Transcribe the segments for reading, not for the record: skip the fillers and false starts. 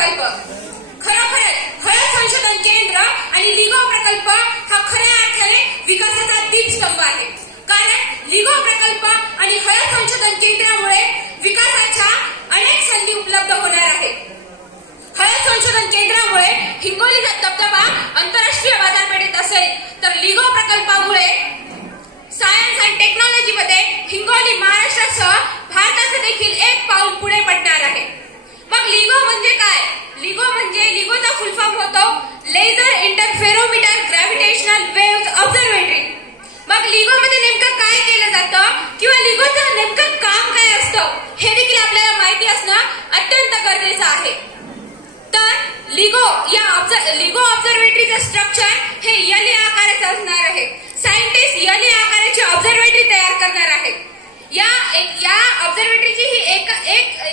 प्रकल्प. खरोखर हळद संशोधन केंद्र आणि लिगो प्रकल्प हा खऱ्या अर्थाने विकासाचा दीपस्तंभ आहे. कारण लिगो प्रकल्प आणि हळद संशोधन केंद्रामुळे विकासाच्या अनेक संधी उपलब्ध होणार आहेत. हळद संशोधन केंद्रामुळे हिंगोलीचा दबदबा आंतरराष्ट्रीय बाजारपेठेत असेल तर लिगो प्रकल्पामुळे सायन्स अँड टेक्नॉलॉजी मध्ये हिंगोली महाराष्ट्रासह भारताचं देखील एक पाऊल पुढे पडणार आहे. मग लिगो म्हणजे काय? लिगोचा फुल फॉर्म होतो laser interferometer gravitational wave observatory. मग लिगो मध्ये नेमकं काय केलं जातं किंवा लिगोचं नेमकं काम काय असतं हे देखील आपल्याला माहिती असणं अत्यंत गरजेचं आहे. तर लिगो ऑब्झर्वेटरीचं स्ट्रक्चर हे एल आकाराचं असणार आहे. सायंटिस्ट एल आकाराची ऑब्झर्वेटरी तयार करणार आहेत. या ऑब्झर्वेटरीची ही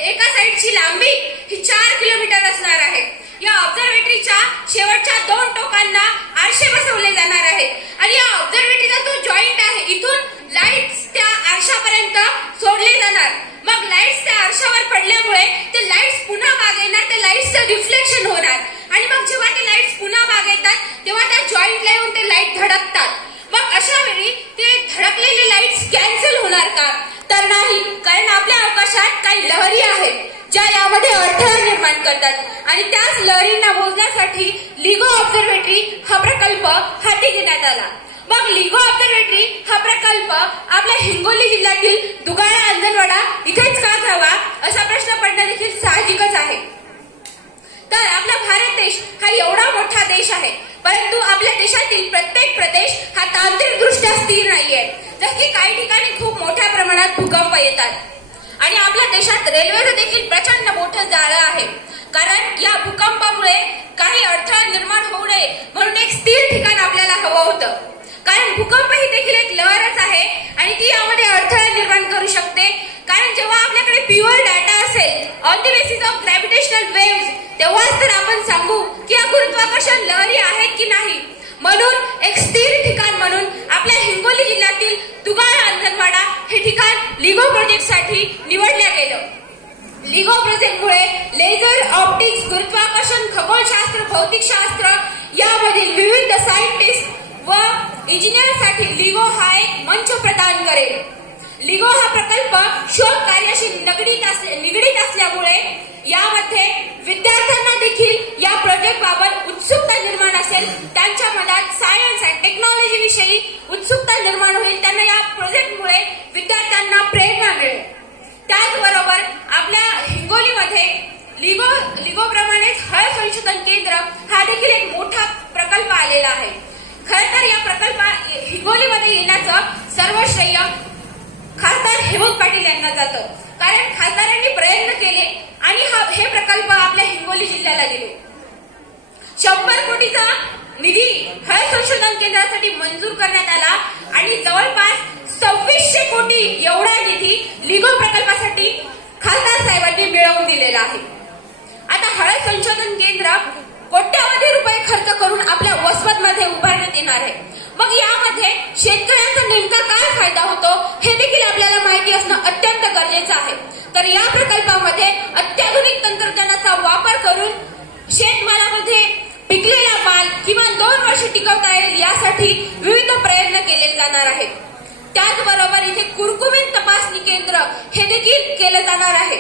एका साइडची लांबी ही 4 किलोमीटर असणार आहे. या ऑब्झर्वेटरीच्या शेवटच्या 2 टोकांना आरशे बसवले जाणार आहेत आणि या ऑब्झर्वेटरीचा जो जॉईंट आहे इथून लाईट्स त्या आरशापर्यंत सोडले जाणार. मग लाईट्स त्या आरशावर पडल्यामुळे ते लाईट्स पुन्हा मागे येणार. त्या लाईट्सचं रिफ्लेक्शन होणार आणि मग जेव्हा ते लाईट्स पुन्हा मागे येतात तेव्हा त्या जॉईंटला येऊन ते लाईट धडकतात. मग अशा वेळी ते धडकलेले लाईट्स कॅन्सल होणार का? तर नाही, कारण आपल्या आकाशात काही लहरी आहेत ज्या यामध्ये अडथळा निर्माण करतात आणि त्याच लहरींना मोजण्यासाठी लिगो ऑब्झर्वेटरी हा प्रकल्प हाती घेण्यात आला. मग लिगो ऑब्झर्वेटरी हा प्रकल्प आपल्या हिंगोली जिल्ह्यातील दुगाळा अंजनवाडा इथेच का जावा असा प्रश्न पडणं देखील साहजिकच आहे. तर आपला भारत देश हा एवढा मोठा देश आहे परंतु आपल्या देशातील प्रत्येक प्रदेश हा तांत्रिकदृष्ट्या स्थिर नाहीये. जसे की काही ठिकाणी खूप मोठ्या प्रमाणात भूकंप येतात आणि आपल्या देशात रेल्वेचं देखील प्रचंड मोठं जाळं आहे. कारण या भूकंपामुळे काही अडथळा निर्माण होऊ नये म्हणून एक स्थिर ठिकाण आपल्याला हवं होतं. कारण भूकंप ही देखील एक लहरच आहे आणि ती यामध्ये अडथळा निर्माण करू शकते. कारण जेव्हा आपल्याकडे प्युअर डाटा असेल on the basis of gravitational wave तेव्हाच तर आपण सांगू की या गुरुत्वाकर्षण लहरी आहेत की नाही. म्हणून एक स्थिर ठिकाण म्हणून आपल्या हिंगोली जिल्ह्यातील दुगाळा अंजनवाडा हे ठिकाण लिगो प्रोजेक्टसाठी निवडलं गेलं. लिगो प्रोजेक्टमुळे लेझर, ऑप्टिक्स, गुरुत्वाकर्षण, खगोलशास्त्र, भौतिकशास्त्र यामधील विविध सायंटिस्ट व इंजिनियरसाठी लिगो हा एक मंच प्रदान करेल. लिगो हा प्रकल्प शोध कार्याशी निगडीत असल्यामुळे यामध्ये विद्यार्थ्यांना देखील या प्रोजेक्ट बाबत उत्सुकता निर्माण असेल. त्यांच्या मनात सायन्स अँड टेक्नॉलॉजी विषयी उत्सुकता निर्माण होईल. त्यांना या प्रोजेक्टमुळे विद्यार्थ्यांना प्रेरणा मिळेल. त्याचबरोबर आपल्या हिंगोलीमध्ये लिगो प्रमाणेच हळद संशोधन केंद्र हा देखील एक मोठा प्रकल्प आलेला आहे. खरं तर या प्रकल्पात हिंगोलीमध्ये येण्याचं सर्व श्रेय खासदार हेमंत पाटील यांना जातं. कारण खासदारांनी प्रयत्न केले आणि हे प्रकल्प आपल्या हिंगोली जिल्ह्याला दिले. 100 कोटीचा निधी हळद संशोधन केंद्रासाठी मंजूर करण्यात आला आणि जवळपास 2600 कोटी एवढा निधी लिगो प्रकल्पासाठी खासदार साहेबांनी मिळवून दिलेला आहे. आता हळद संशोधन केंद्र कोट्यावधी रुपये खर्च करून आपल्या वसमतमध्ये उभारण्यात येणार आहे. मग यामध्ये शेतकऱ्यांचा नेमका काय फायदा होतो हे देखील आपल्याला माहिती असणं अत्यंत गरजेचं आहे. तर या प्रकल्पामध्ये अत्याधुनिक तंत्रज्ञानाचा वापर करून शेतमालामध्ये पिकलेला माल किमान 2 वर्ष टिकवता येईल यासाठी विविध प्रयत्न केले जाणार आहेत. त्याचबरोबर इथे कुरकुमीन तपासणी केंद्र हे देखील केलं जाणार आहे.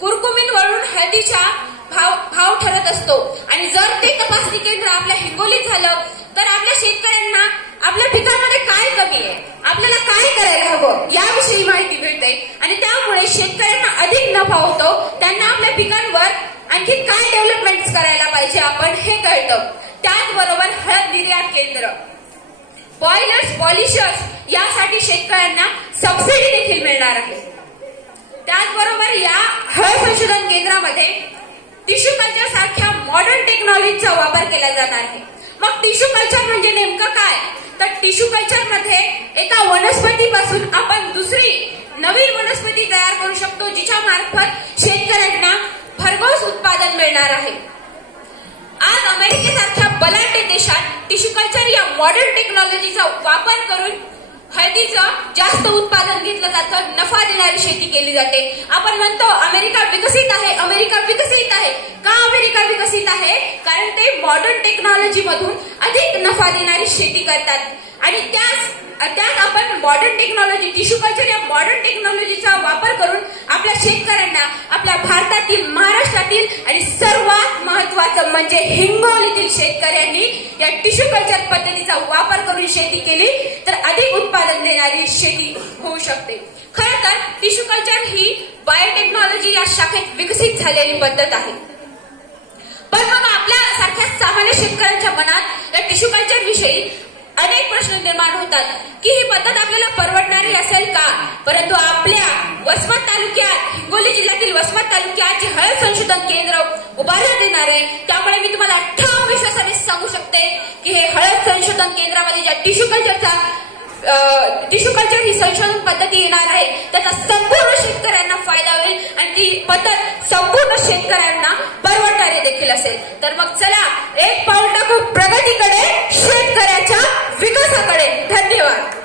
कुरकुमीनवरून हळदीचा भाव ठरत असतो आणि जर ते तपासणी केंद्र आपल्या हिंगोलीत झालं तर आपल्या शेतकऱ्यांना आपल्या पिकांमध्ये काय कमी आहे, आपल्याला काय करायला हवं याविषयी माहिती मिळते आणि त्यामुळे शेतकऱ्यांना अधिक नफा होतो. त्यांना आपल्या पिकांवर आणखी काय डेव्हलपमेंट करायला पाहिजे आपण हे कळतं. त्याचबरोबर हळद निर्यात केंद्र, बॉयलर्स, पॉलिशर्स यासाठी शेतकऱ्यांना सबसिडी देखील मिळणार आहे. त्याचबरोबर या हळद संशोधन केंद्रामध्ये टिश्यू कल्चर सारख्या मॉडर्न टेक्नॉलॉजीचा वापर केला जाणार आहे. मग टिश्यू कल्चर म्हणजे नेमकं काय? तर टिश्यू कल्चर मध्ये एका वनस्पतीपासून आपण दुसरी नवीन वनस्पती तयार करू शकतो जिच्या मार्फत शेतकऱ्यांना भरघोस उत्पादन मिळणार आहे. आज अमेरिकेसारख्या बलाढ्य देशात टिश्यू कल्चर या मॉडर्न टेक्नॉलॉजीचा वापर करून हळदीचं जास्त उत्पादन घेतलं जातं, नफा शेती केली जाते. आपण म्हणतो अमेरिका विकसित आहे, अमेरिका विकसित आहे. का अमेरिका शेतीमधून अधिक नफा देणारी शेती करतात आणि त्यात आपण मॉडर्न टेक्नॉलॉजी टिश्यू कल्चर या मॉडर्न टेक्नॉलॉजीचा वापर करून आपल्या शेतकऱ्यांना आपल्या भारतातील महाराष्ट्रातील आणि सर्वात महत्वाचं म्हणजे हिंगोलीतील शेतकऱ्यांनी या टिश्यू कल्चर पद्धतीचा वापर करून शेती केली तर अधिक उत्पादन देणारी शेती होऊ शकते। खरं तर टिश्यू कल्चर ही बायोटेक्नॉलॉजी या शाखेत विकसित झालेली पद्धत आहे। पण मग आपल्या सारख्या सामान्य शेतकऱ्यांच्या मनात या टिश्यू कल्चर विषयी अनेक प्रश्न निर्माण होतात की ही पद्धत आपल्याला परवडणारी असेल का। परंतु आपल्या वसमत तालुक्यात हिंगोली जिल्ह्यातील वसमत तालुक्यात जे हळद संशोधन केंद्र उभारण्यात येणार आहे त्यामुळे मी तुम्हाला ठाम विश्वासाने सांगू शकते की हे हळद संशोधन केंद्रामध्ये ज्या टिश्यू कल्चर ही संशोधन पद्धती येणार आहे त्याचा संपूर्ण शेतकऱ्यांना फायदा होईल आणि ती पद्धत संपूर्ण शेतकऱ्यांना परवडणारी देखील असेल। तर मग चला एक पाऊल टाकू प्रगतीकडे, शेतकऱ्याच्या विकासाकडे। धन्यवाद।